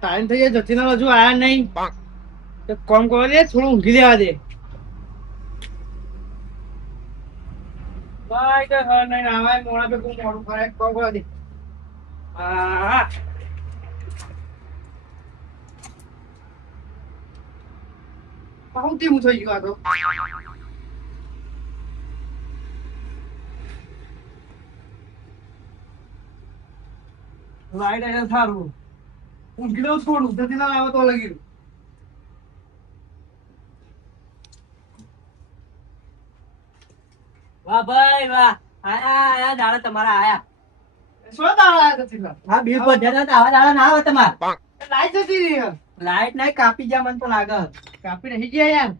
Time થઈ જાય જતીના હજુ આયા નહીં. એક કામ કરો દે, થોડું ઊંઘી લેવા દે. ભાઈ તો હર નહીં આવાય મોડા પે કોઈ મોડું કરે કામ કરવા દે. હા હું કેમ થઈ ગયું આ તો? લાઈટ આયા સારું ઊંઘી લઉં થોડું જતીના આવે તો લગી. વાહ ભાઈ વાહ, આયા આયા દાડા તમારા આયા. શું દાડા આયા જતીના? હા બિલ પધ્યા તો આવા દાડા ના આવે તમાર. લાઈટ જતી રહી. લાઈટ નહીં કાપી જા મને તો લાગે. કાપી નહીં ગયા યાર.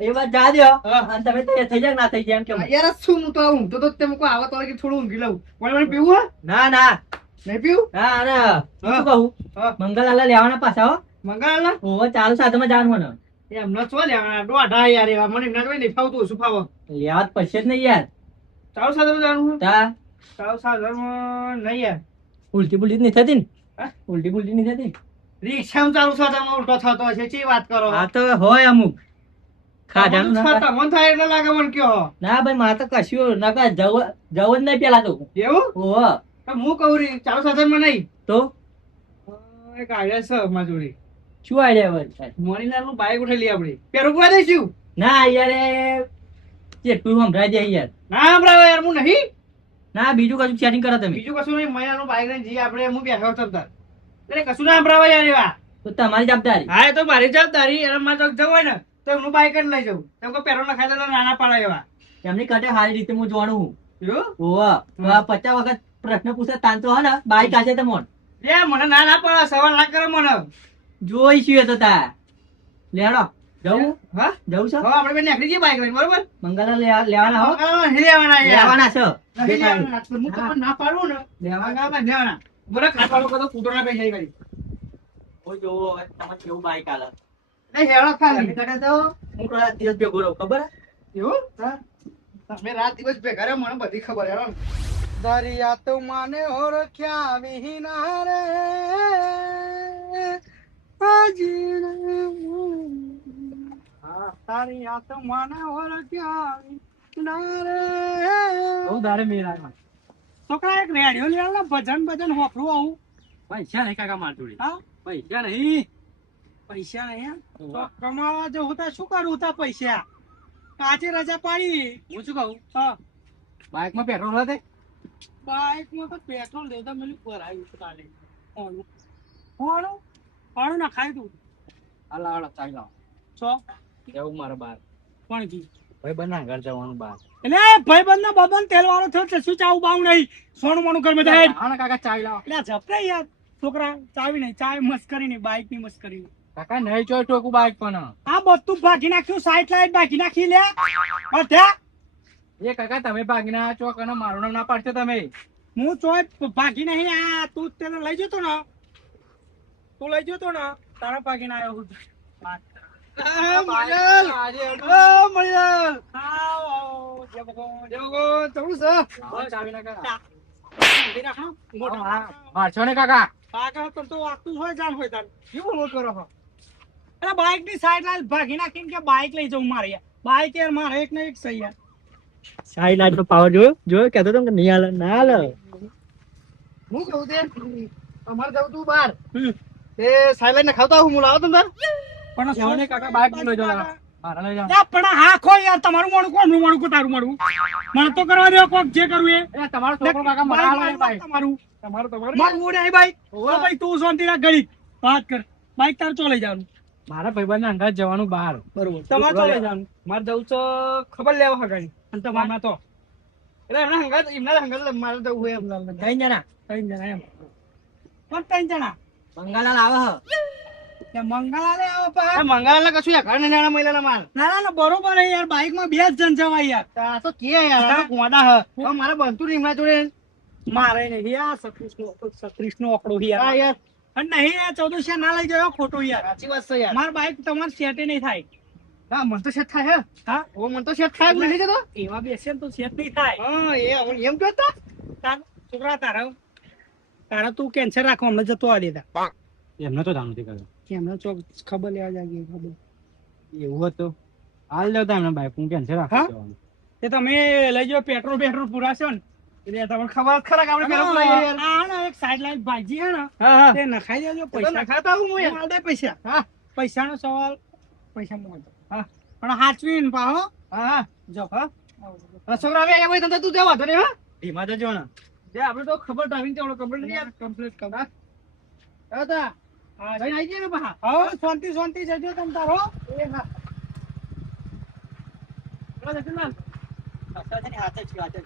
એ વાત જા દ્યો. હા. અને તમે તો એ થઈ જાય કે ના થઈ જાય એમ કેમ? યાર શું હું તો ઊંઘતો તો તેમ કોઈ આવે તો લગી થોડું ઊંઘી લઉં. પાણી પીવું હે? ના ના નહીં પીવું? ના અરે હું શું કહું, હા. મંગલાલા લેવાના પાછા હો. મંગાવેલા ઓહો ચાલુ સાધમાં જવાનું ને. એમને છો લેવાના દોઢા યાર એવા મને એમના જોઈ નહીં ફાવતું શું ફાવો. લેવા તો પૈસે જ નહીં યાર. ચાલુ સાધન જવાનું તા ચાલુ સાધન નહીં યાર. ઉલટી બુલટી નહીં થતી ને? હા? ઉલટી બુલટી નહીં થતી? રિક્ષામાં ચાલુ સાધનમાં ઉલટો થતો હશે ચી વાત કરો. આ તો હોય અમુક ખાધાનું ના પાડે. તમને થાય એટલે લાગે મને કયો. ના ભાઈ મારે તો કશું ના કાંઈ જવું જ નહીં પેલા તો. એવું ઓહો તો હું કહું રી ચાલુ સાધનમાં નહીં. તો એક આઈડિયા છે મારી જોડે. શું આઈડિયા હોય સાહેબ? મોનીલાલનું બાઈક ઉઠેલી આપડી પેરું પૂરા દઈશું. ના યાર એ જેટલું સંભળાય જાય યાર. ના હમણાં યાર હું નહીં. ના બીજું કશું સેટિંગ કરો તમે. બીજું કશું નહીં મહિનાનું બાઈક લઈને જઈએ આપણે હું બેઠો ચમતા એટલે કશું ના સંભળાવે યાર એવા. તો તમારી જવાબદારી. હા એ તો મારી જવાબદારી એને મારે ચોક જવું હોય ને તો એમનું બાઈક જ લઈ જવું. તેમ કે પેરો નખાય તો નાના પાડે એવા. એમની કટે સારી રીતે હું જોવાનું હું. એવું? ઓહો તો આ 50 વખત પ્રશ્ન પૂછે તાન તો હે ને બાઈક આશે તો મોન લે મને ના ના પડે સવાલ ના કરે મને. જોઈશું એ તો તા લેડો જવું હા જવું છે. હવે આપણે બે નીકળી જઈએ બાઈક લઈને બરોબર. મંગળા લેવાના હો. નહીં લેવાના યાર. લેવાના છે. નહીં લેવાના. હું તમને ના પાડું ને લેવાના. લેવાના. બરાબર ખાટવાળો કદો કૂતરોના પૈસા કરી. ઓય જોવો તમારે કેવું બાઈક આલે. નહીં હેળો એમની ખાલી. કટે તો હું તો રાત દિવસ ભેગો રહું ખબર હે? એવું? હા. તમે રાત દિવસ ભેગા રહ્યો મને બધી ખબર હેડો ને. દરિયા તો માને ઓળખ્યા વિહીના રે હા તારી આ તો માને ઓળખ્યા વિહીના રે. બહુ દાડે મેળ આવ્યો. છોકરા એક રેડિયો લેવાના ભજન ભજન હોફરું આવું. પૈસા નહીં કાકા માર જોડે. હા પૈસા નહીં. પૈસા નહીં તો કમાવા જો હું તો શું કરું તા પૈસા કાચે રજા પાડી. હું શું કહું, હા બાઈકમાં પેટ્રોલ હતે? બાઈકમાં તો પેટ્રોલ દેતા મને ભરાયું છે કાલે. કોણું કોણું કોણું ના ખાય તું હાલો હાલો ચાલી લાવો. છો જવું મારે બહાર. કોણ કી ભાઈ બના ઘર જવાનું બહાર. એટલે ભાઈબંધ ના બબન તેલ વાળો થયો છે શું ચાવું બાવું નહીં સોનું મોનું ઘરમાં જાય. હા કાકા ચાલી લાવો. એટલે જપરે યાર છોકરા ચાવી નહીં ચાય મસ્કરી નહીં બાઈક ની મસ્કરી. કાકા નહીં ચોય ટોકું બાઈક પણ. આ બધું ભાગી નાખ્યું સાઈડ લાઈટ ભાગી નાખી લે ત્યાં એ કાકા તમે ભાગીના ચોક અને મારું નામ ના પાડશો તમે. હું ચોય ભાગી નહીં આ તું તેને લઈ જતો ને તું લઈ જતો ને તારા ભાગીને આવ્યો હું. મારશો ને કાકા. બાઈક ની સાઈડ લાઈન ભાગી નાખીને કે બાઈક લઈ જવું મારે યાર. બાઈક યાર મારે એક ને એક સહી યાર. સાઈડ લાઈટ નો પાવર જોયો કેતો તો નહીં હાલે ના હાલે. હું કહું તે અમારે જવું તું બહાર એ સાઈડ લાઈન ખાવતા હું લાવો તમે પણ સોને કાકા બાઈક લઈ જાઓ. મારા લઈ જાઓ. યા પણ હા ખો યાર તમારું મોડું કોણ મોડું કો તારું મોડું મને તો કરવા દે કોક જે કરવું એ. એ તમારો છોકરો કાકા મારા હાલે બાઈક. તમારું તમારું મારું મોડે આઈ બાઈક તો ભાઈ તું શાંતિ રાખ ઘડી વાત કર બાઈક તાર ચો લઈ જવાનું. મારા ભાઈબંધ અંગાત જવાનું બહાર. બરોબર તમારે ચો લઈ જવાનું. મારે જવું છે ખબર લેવા હગાડી અને તમારે તો એટલે એમના હંગાત એમના હંગાત મારે જવું હોય એમ. ત્રણ જણા એમ પણ 3 જણા બંગાલા આવે હ. મંગળા લે આવો પા મંગળા કશું યાર ઘર નાના મહિલા માર ના ના બરોબર હે યાર બાઈક માં 2 જણ જવાય યાર. આ તો કે યાર આ તો કોડા હ મારે બનતું નહીં એમના જોડે મારે નહીં યાર 36 નો આંકડો યાર. હા યાર અને નહીં યાર 1400 ના લઈ ગયો ખોટો યાર. સાચી વાત છે યાર માર બાઈક તમારે સેટ નહીં થાય. હા મન તો સેટ થાય હે. હા ઓ મન તો સેટ થાય નહીં જતો એમાં બેસે તો સેટ નહીં થાય. હા એ એમ કહેતા છોકરા તારા તું કેન્સર રાખો હમણાં જતો આ દેતા એમને તો જાણું કર્યું એમને ચોક ખબર લેવા જાગી ખબર એવું હતું હાલ લેતા એમને બાઈક હું કેન્સર હા? રાખું તે તમે લઈ જાઓ પેટ્રોલ પુરાશો ને એટલે તમને ખબર જ ખરા કે આપણે પેલો એક સાઈડ લાઈન ભાજી હે ને હા તે નખાઈ દેજો પૈસા ખાતા હું હાલ દે પૈસા હા પૈસાનો સવાલ પૈસા મોકલજો હા પણ હાચવીને પાહો હા જો હા છોકરા આવે ભાઈ તને તું જવા તો ને હા ધીમા જજો ને જે આપણે તો ખબર ડ્રાઇવિંગ તેવડો કમ્પ્લીટ નહીં કમ્પ્લીટ કર હા તા હા જઈને આવી ગયા ને પા હા શાંતિ જજો તમ તારો એ હા હાથે જ હાથે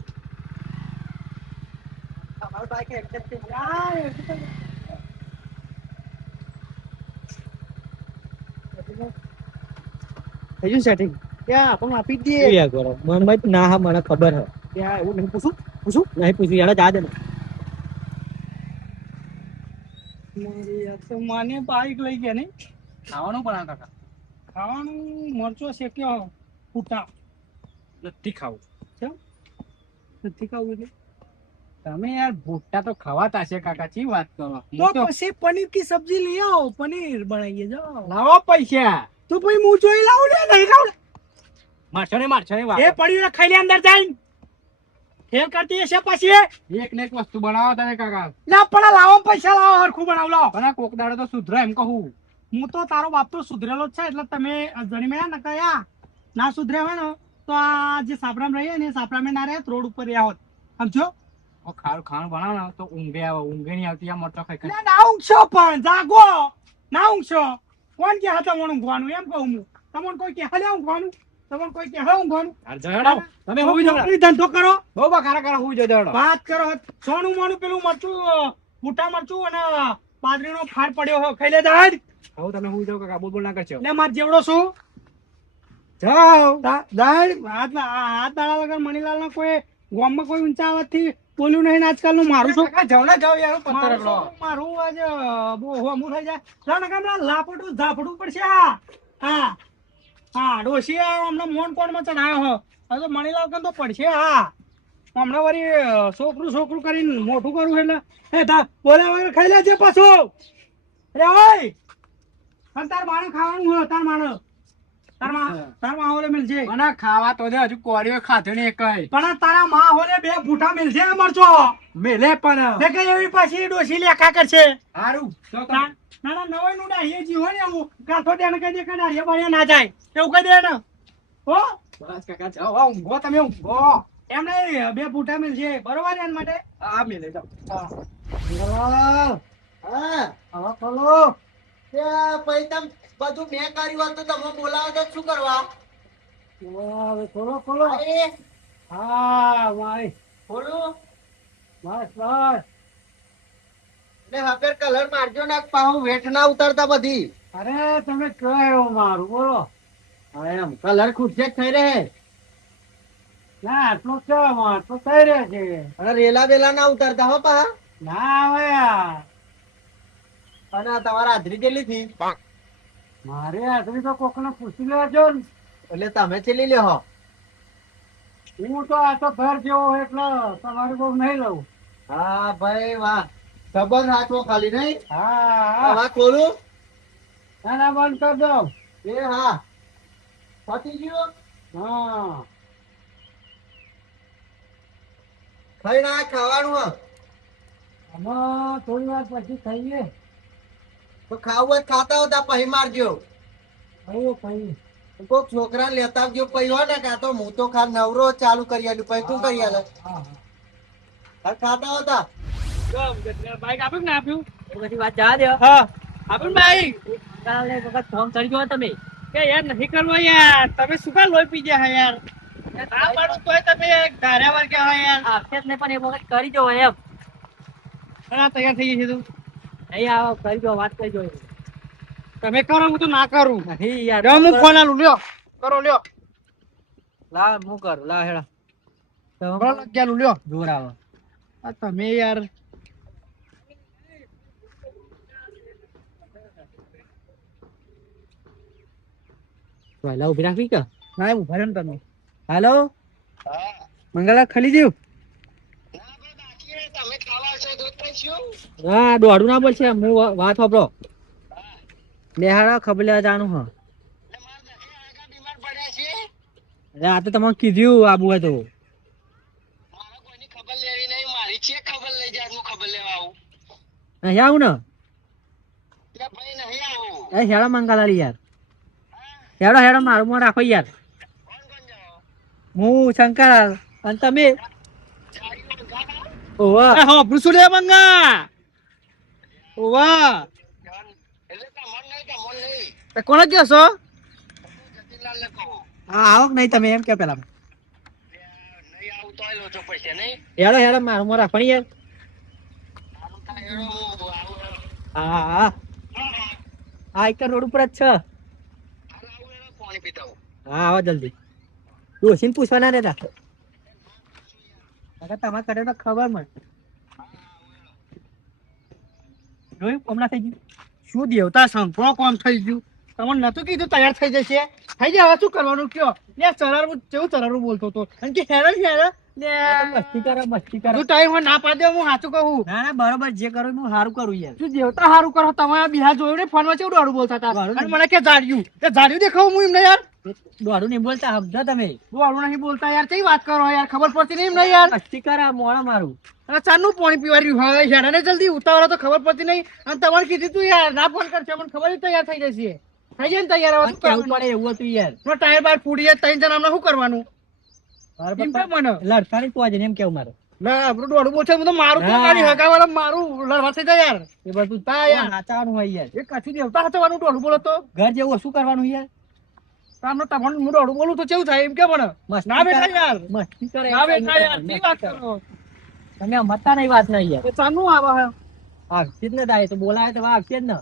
તમારું બાઈક એક્સેપ્ટ થઈ ગયું સેટિંગ ત્યાં આપણે આપી જ દઈએ યાર કરો મને ભાઈ ના હા મને ખબર હે ત્યાં એવું નહીં પૂછું નહીં પૂછ્યું યાર જા દે ને તો મને બાઈક લઈ ગયા નહીં ખાવાનું પણ કાકા ખાવાનું મરચો શેક્યો ફૂટા નથી ખાવું નથી ખાવું એટલે તમે યાર ભૂટ્ટા તો ખવાતા છે કાકા ચી વાત કરો તો પછી પનીર કી સબ્જી લઈ આવો પનીર બનાવીએ જાઓ લાવો પૈસા તો પછી હું જોઈ લાવું ને નહીં ખાવું મારશો ને એ પડ્યું ખાઈ લે અંદર જઈને ફેર કરતી હશે પછી એક ને એક વસ્તુ બનાવો તમે કાકા ના પણ લાવો પૈસા લાવો હરખું બનાવ લાવો પણ કોક દાડો તો સુધરો એમ કહું હું તો તારો બાપ તો સુધરેલો જ છે એટલે તમે જણી મેળ્યા ને કયા ના સુધર્યા હોય ને તો આ જે સાપરામ રહીએ ને સાપરામે ના રહે રોડ ઉપર રહ્યા હોત સમજો ખારું ખાવાનું બનાવો ને તો ઊંઘે આવે ઊંઘે નહીં આવતી આ મોટો ખાઈ ખાઈ ના ઊંઘશો પણ જાગો ના ઊંઘશો કોણ કે હતા મને ઊંઘવાનું એમ કહું હું તમને કોઈ કે હલે ઊંઘવાનું તમને કોઈ કે હા ઊંઘવાનું તમે હોઈ જાવ નોકરી ધંધો કરો બહુ બખારા કરો હોઈ જાવ વાત કરો સોનું મોનું પેલું મરચું મોટા મરચું અને બાજરીનો ફાડ પડ્યો હો ખાઈ લે જાય હવે તમે હોઈ જાવ કાકા બોલ ના કરશો એટલે માર જેવડો છું જાવ દાડ હાથ દાડા વગર મણીલાલ ના કોઈ ગામમાં કોઈ ઊંચા અવાજથી બોલ્યું નહીં ને આજકાલ નું મારું છું જાવ ને જાવ યાર પત્તર રગડો મારું આજે બહુ હમું થઈ જાય ત્રણ ગામડા લાપડું ઝાપડું પડશે હા ડોશી હમણાં મોન કોણમાં ચડાયો હો હવે તો મણીલાલ કન તો પડશે હમણાં વળી છોકરું કરીને મોટું કરવું એટલે એ બોલે વગર ખાઈ લેજે પાછું અરે ઓય અને તાર માણસ ખાવાનું હોય તાર માણસ તાર માં હોલે મિલશે મને ખાવા તો દે હજુ કોરીઓ ખાધો ને એક પણ તારા માં હોલે બે ભૂઠા મિલશે મરચો મેલે પણ તે કઈ એવી પાછી ડોશી લેખા કરશે હારું ના નવાઈ નું ડાહીએ જી હોય ને એવું ગાંઠો દેને કહી દે કે ડાહીએ બળ્યા ના જાય એવું કહી દે ને હો બસ કાકા જાઓ ઊંઘો તમે ઊંઘો એમ નહીં બે ભૂઠા મિલશે બરોબર એના માટે હા મેલે જાઓ હવે ખોલો પૈસા બધું મેં કર્યું હોત તો તમે બોલાવો તો શું કરવા હવે ખોલો હા ભાઈ બોલું બસ ને હવે કલર મારજો ને પાહુ વેઠ ના ઉતારતા બધી અરે તમે કયો મારું બોલો એમ કલર ખૂટશે થઈ રહે ના આટલું થઈ રહે છે અને રેલા બેલા ના ઉતારતા હો પા ના હવે અને તમારા હાજરી કેટલી થી મારે આટલી તો કોકને પૂછી લેજો ને એટલે તમે ચેલી લ્યો હું તો આ તો ઘર જેવો એટલે તમારું બહુ નહીં લઉં હા ભાઈ વાહ સંબંધ રાખવો ખાલી નહીં હા વાત બોલું ના બંધ કરી દો એ હા પતી ગયો હા ખાઈ ના ખાવાનું આમાં થોડી વાર પછી ખાઈએ તો ખાવું હોય ખાતા હતા પછી મારજો ખાઈએ કોક છોકરા લેતા આવજો પછી હોય ને કાં તો હું તો ખા નવરો ચાલુ કરી આલ્યું પછી તું કરી આલે ખાતા હતા બાઈક આપ્યું ને આપ્યું બધી વાત જા દે હા આપ્યું બાઈક કાલે વખત ફોન કરી ગયો તમે કે યાર નહીં કરવો યાર તમે શું કા લોહી પી ગયા યાર ના પાડું તોય તમે ધાર્યા વાર કે યાર આક્ષેપ ને પણ એ વખત કરી જો એમ તૈયાર થઈ ગઈ છે તું નહીં આવો કરી જો વાત કરી જો તમે કરો હું તો ના કરું નહીં યાર હું ફોન આલું લ્યો કરો લ્યો લા હું કર લા હેડા કરો લગ્યાલું લ્યો જોર આવે આ તમે યાર પહેલા ઉભી રાખવી કે ના ઉભા રહ્યો ને તમે હાલો મંગલા ખલી જીવ તમે હા દોડું ના બોલશે હું વાત સાંભળો લેહાડો ખબર લેવા જવાનું હ અરે આ તો તમે કીધું આબુ હોય તો નહીં આવું ને એ હેડો મંગાલાલી યાર હેડો હેડો મારું મોં રાખો યાર હું શંકર અને તમે ઓવા હો પૂછું લે મંગા ઓવા તે કોણ કહો છો હા આવો નહીં તમે એમ કે પેલા હેડો હેડો મારું મોં રાખો યાર હા હા હા એક રોડ ઉપર જ છે હા આવો જલ્દી ડોસીને પૂછવા ના રહેતા તમારે કરે તો ખબર મને જોયું હમણાં થઈ ગયું શું દેવતા સંપૂર્ણ કોમ થઈ ગયું તમને નતું કીધું તૈયાર થઈ જશે થઈ જાય હવે શું કરવાનું કયો લે ચરારું કેવું ચરારું બોલતો હતો અને કે હેરો હેરો મસ્તી કરે તું ટાઈમ ના પાડે હું સાચું કહું ના ના બરોબર જે કરું હું સારું કરું યાર તું દેવતા સારું કરો તમારા બિહાર જોયું ને ફોનમાં કેવું દોડું બોલતા હતા અને મને કે જાડ્યું દેખાવું હું એમને યાર દોડું નહીં બોલતા સમજો તમે દોડું નહીં બોલતા યાર કઈ વાત કરો યાર ખબર પડતી નહીં એમ યાર મસ્તી કરે મોડા મારું અને ચાનું પાણી પીવાડ્યું હવે હેડા ને જલ્દી ઉતાવળો તો ખબર પડતી નહીં અને તમારે કીધું તું યાર ના ફોન કરશે મને ખબર તૈયાર થઈ જશે થઈ જાય ને તૈયાર હવે શું કરવું પડે એવું હતું યાર ટાયર બાર ફૂડી જાય ત્રણ જણા શું કરવાનું લડતા નહીં એમ કેવું મારે ના આપણું દોડું બોલ છે હું તો મારું હગાવાળા મારું લડવા થઈ જાય યાર એ બધું તા યાર નાચાવાનું હોય યાર એ કચ્છી દેવતા હચવાનું દોડું બોલો તો ઘર જેવું શું કરવાનું યાર તમને તમારું હું દોડું બોલું તો કેવું થાય એમ કે મને ના બેઠા યાર મસ્તી કરે ના બેઠા યાર શું વાત કરો તમે મતા નહીં વાત નહીં યાર ચાનું આવે હે આવશે જ ને થાય તો બોલાવે તો આવશે જ ને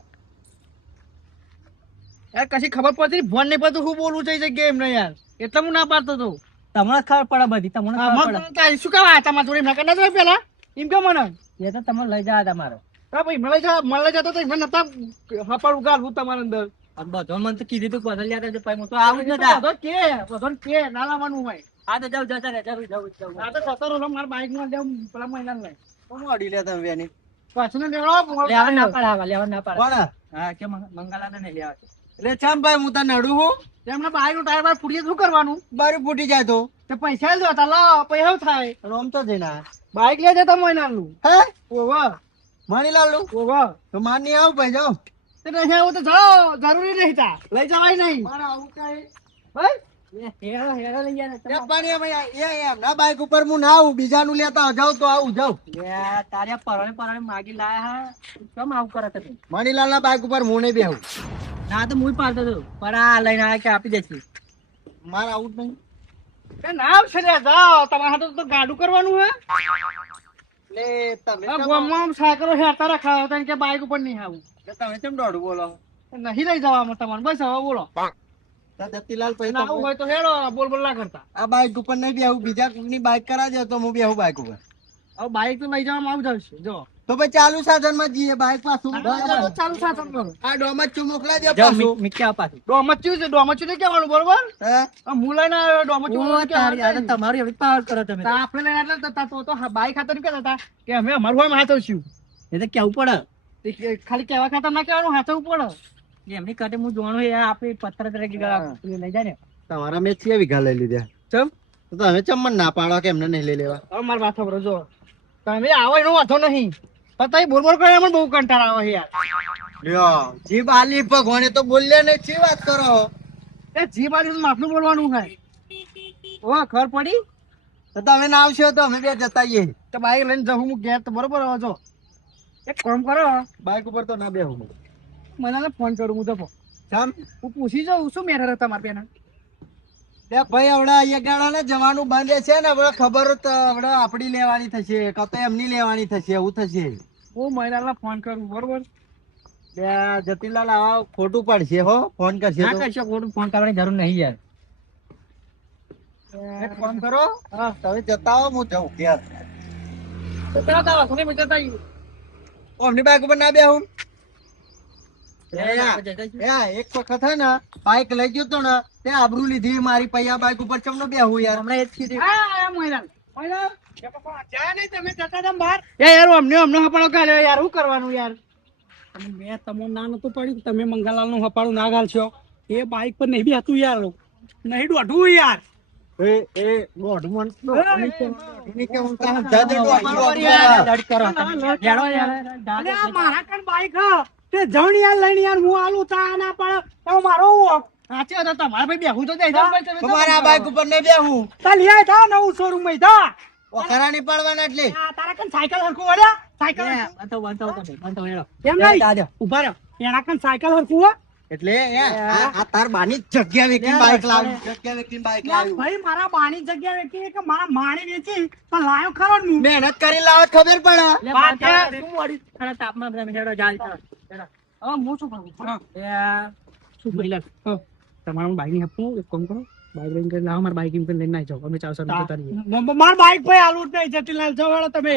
યાર કશી ખબર પડતી ફોન નહીં પડતું હું બોલવું છે ગેમ ને યાર એટલે હું ના પાડતો તો તમને ખબર પડે બધી તમને ખબર પડે શું કહેવાય તમારા જોડે મેં ના જોઈ પેલા એમ કે મને એ તો તમે લઈ જા તમારો હા ભાઈ મને લઈ જતો તો મને નતા હપાડું ગાલવું તમારા અંદર બધો મને તો કીધું તું બદલ યાર પછી હું તો આવું જ નતા બધો કે ના લાવવાનું હોય આ તો જાવ જતા રે જાવ આ તો સતરો લો મારા બાઈક માં દેવ પેલા મહિના લઈ કોણ અડી લે તમે વેની પાછું ને લેવા ના પાડે લેવા ના પાડે કોણ હા કે મંગાલાને નહીં લેવા એટલે ચામ ભાઈ હું તને નડું હું એમને બાઈક નું ટાયર બાર ફૂટીએ શું કરવાનું બારી ફૂટી જાય તો પૈસા લો તા લાવ પૈસા થાય રોમ તો જઈને બાઈક લે જતા મહિનાનું હે ઓવા મણીલાલ નું ઓવા તો માની આવ ભાઈ જાઓ તે નહીં આવું તો જાઓ જરૂરી નહીં તા લઈ જવાય નહીં મારે આવું કઈ ભાઈ બાઈક ઉપર હું ના આવું બીજાનું લેતા જાઉં તો આવું જાઉં તારે પરણે માગી લાયા કેમ આવું કરે તમે મણીલાલ ના બાઈક ઉપર હું નહીં બેહું ના તો હું પાડતો હતો પણ આ લઈને આવ્યા કે આપી દેશું મારે આવું જ નહીં ના આવશે જાઓ તમારા હાથે તો ગાડું કરવાનું હે તમે સાયકલો હેરતા રખાવો કે બાઈક ઉપર નહીં આવું તમે કેમ દોડું બોલો નહીં લઈ જવા તમારે બસ હવે બોલો જતીલાલ પૈસા હોય તો હેડો બોલ બોલ ના કરતા આ બાઈક ઉપર નહીં બેહું બીજા કોઈની બાઈક કરાવજો તો હું બેહું બાઈક ઉપર હવે બાઈક તો લઈ જવામાં આવી જશે જો તો ભાઈ ચાલુ સાધન માં જઈએ બાઈક પાછું ચાલુ સાધન કરો આ ડોમચ્ચું મોકલા દે પાછું મિક્યા પાછું ડોમચ્ચું છે ડોમચ્ચું ને કહેવાનું બરોબર હે હું લઈને આવ્યો ડોમચ્ચું તમારી હવે પાવર કરો તમે આપણે લઈને એટલે તો બાઈક ખાતર કેતા હતા કે અમે અમારું હોય હાથો છું એ તો કેવું પડે ખાલી કેવા ખાતર ના કહેવાનું હાથવું પડે એમની કાટે હું જોવાનું આપણે પથ્થર તરીકે લઈ જાય ને તમારા મેં 6 વીઘા લઈ લીધા ચમ તો તમે ચમન ના પાડો કે એમને નહીં લઈ લેવા હવે મારી વાત સાંભળો જો તમે આવો એનો વાંધો નહીં પણ તમે બોલ બોલ કરે મને બહુ કંટાળો આવે યાર લ્યો જીભ આલી ભગવાને તો બોલ્યા ને શી વાત કરો એ જીભ આલી માફનું બોલવાનું છે ઓ ખબર પડી તો તમે ના આવશો તો અમે બે જતા આવીએ તો બાઈક લઈને જવું હું ઘેર તો બરોબર હવે જો એક કામ કરો બાઈક ઉપર તો ના બેહું મને ફોન કરું હું જપો જામ હું પૂછી જાઉં શું મેટર હતા તમારા બેના તે ભાઈ હવડા અહીંયા ગાળા ને જવાનું બંધ છે ને હવે ખબર તો હવડા આપડી લેવાની થશે કતો એમની લેવાની થશે એવું થશે હું મહિનાલા ફોન કરું બરોબર બે જતીલાલ આવા ખોટું પડશે હો ફોન કરશે ના કરશો ખોટું ફોન કરવાની જરૂર નહીં યાર એક ફોન કરો હા તમે જતા હો હું જાઉં ઘેર ઓમની બાઈક ઉપર ના બેહું એક વખત હે ને બાઈક લઈ ગયો તો ને તે આબરૂ લીધી મારી પૈયા બાઈક ઉપર ચમનો બેહું યાર હમણાં એ જ કીધું એ યાર અમને હપાડો કાઢ્યો યાર શું કરવાનું યાર મેં તમને ના નતું પડ્યું તમે મંગાલાલ નું હપાડું ના ગાલશો એ બાઈક પર નહીં બી હતું યાર નહીં દોઢું યાર અરે આ મારા કણ બાઈક હ તે જણ યાર લઈને યાર હું આલું તા ના પડે તો મારો સાચી વાત તમારા ભાઈ બેહું તો જાય તમારા બાઈક ઉપર નહીં બેહું તા લઈ આય થા નવું શોરૂમ માં થા વખરા નહીં પાડવાના એટલે તારા કણ સાયકલ હરખું વળ્યા સાયકલ એમ નહીં ઉભા રહ્યો એના કણ સાયકલ હરખું હો એટલે આ તાર બાની જગ્યા વેચીને બાઈક લાવી જગ્યા વેચીને બાઈક લાવી ભાઈ મારા બાની જગ્યા વેચી કે મારા માણી વેચી તો લાયો ખરો ને મહેનત કરી લાવત ખબર પડે તમારું બાઈક ની આપવું એક કામ કરો બાઈક લઈને કરી લાવો મારા બાઈક લઈને ના જાઓ અમે 400 રૂપિયા મારા બાઈક ભાઈ આલુ જ નહીં જતીલાલ જવાળો તમે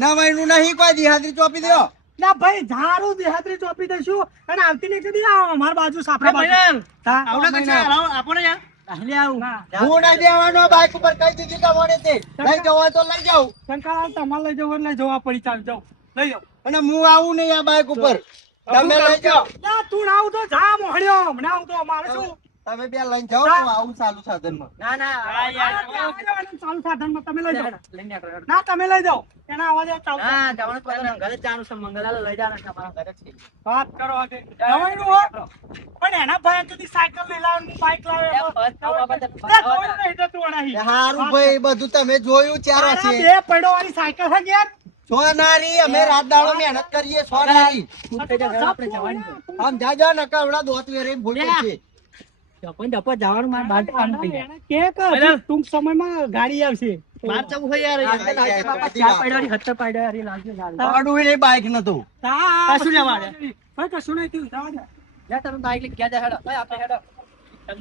નવાઈનું નહીં કોઈ દિહાદી ચોપી દો ના ભાઈ ઝાડુ દેહાત્રી ચોપી દઈશું અને આવતી ને કદી આવો અમારી બાજુ સાપરા બાજુ આપો ને યાર હું નહીં દેવાનો બાઈક ઉપર કઈ દીધી તમારે તે લઈ જવો હોય તો લઈ જાઉં શંકરલાલ તમારે લઈ જવું એટલે જવા પડી ચાલ જાઓ લઈ જાઓ અને હું આવું નહીં આ બાઈક ઉપર તમે લઈ જાઓ ના તું આવું તો જા મોહણ્યો હમણાં આવું તો અમારે શું તમે બે લઈને જાઓ હું આવું ચાલુ સાધનમાં ચાલુ સાધનમાં તમે લઈ જાઓ ના તમે લઈ જાઓ એના અવાજે ચાલુ વાત કરો આજે જવાનું હો પણ એના ભાઈ કદી સાયકલ લઈ લાવે બાઈક લાવે હારું ભાઈ બધું તમે જોયું ચાર છે બે પડો વાળી સાયકલ છે યાર સોનારી અમે રાત દાડો મહેનત કરીએ સોનારી આમ જાજો નકા હમણાં દોત વેરે ભૂલ છે ટૂંક સમયમાં ગાડી આવશે બાઈક નતું કશું નહીં થયું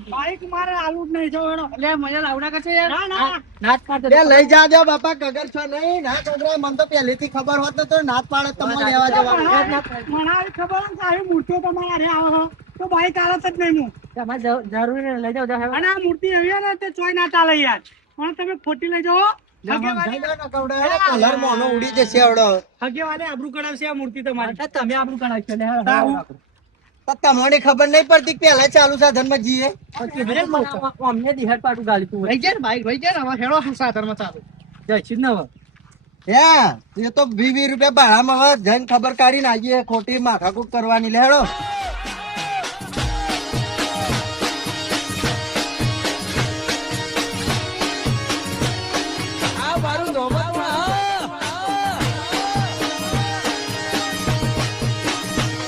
બાઈક મારે આલુ જ નહીં જવાનું એટલે મજા લાવડા કરશે યાર બે લઈ જાજો બાપા કગર છો નહીં ના કગરા મને તો પહેલેથી ખબર હોત ને તો નાત પાડે તમને લેવા જવાનું મને આવી ખબર ને કે આવી મૂર્તિઓ તમારે આવો હો તો બાઈક આલત જ નહીં હું જરૂરી લઈ જાવ અને આ મૂર્તિ એવી ને તે ચોય ના ચાલે યાર પણ તમે ખોટી લઈ જાઓ કલર મોનો ઉડી જશે આવડો હગેવાલે આબરૂ કઢાવશે આ મૂર્તિ તમારી તમે આપણું કરાવશો તમને ખબર નહીં પડતી પેલા ચાલુ સાધન માં જઈએ અમને દિહાડ પાટું ગાલી તું રહી જાય બાઈક રહી જાય હવે હેડો સાધનમાં ચાલુ જય છે ને હે એ તો 20 રૂપિયા ભાડામાં હવે જઈને ખબર કાઢીને આવીએ ખોટી માથાકૂટ કરવાની લે હેડો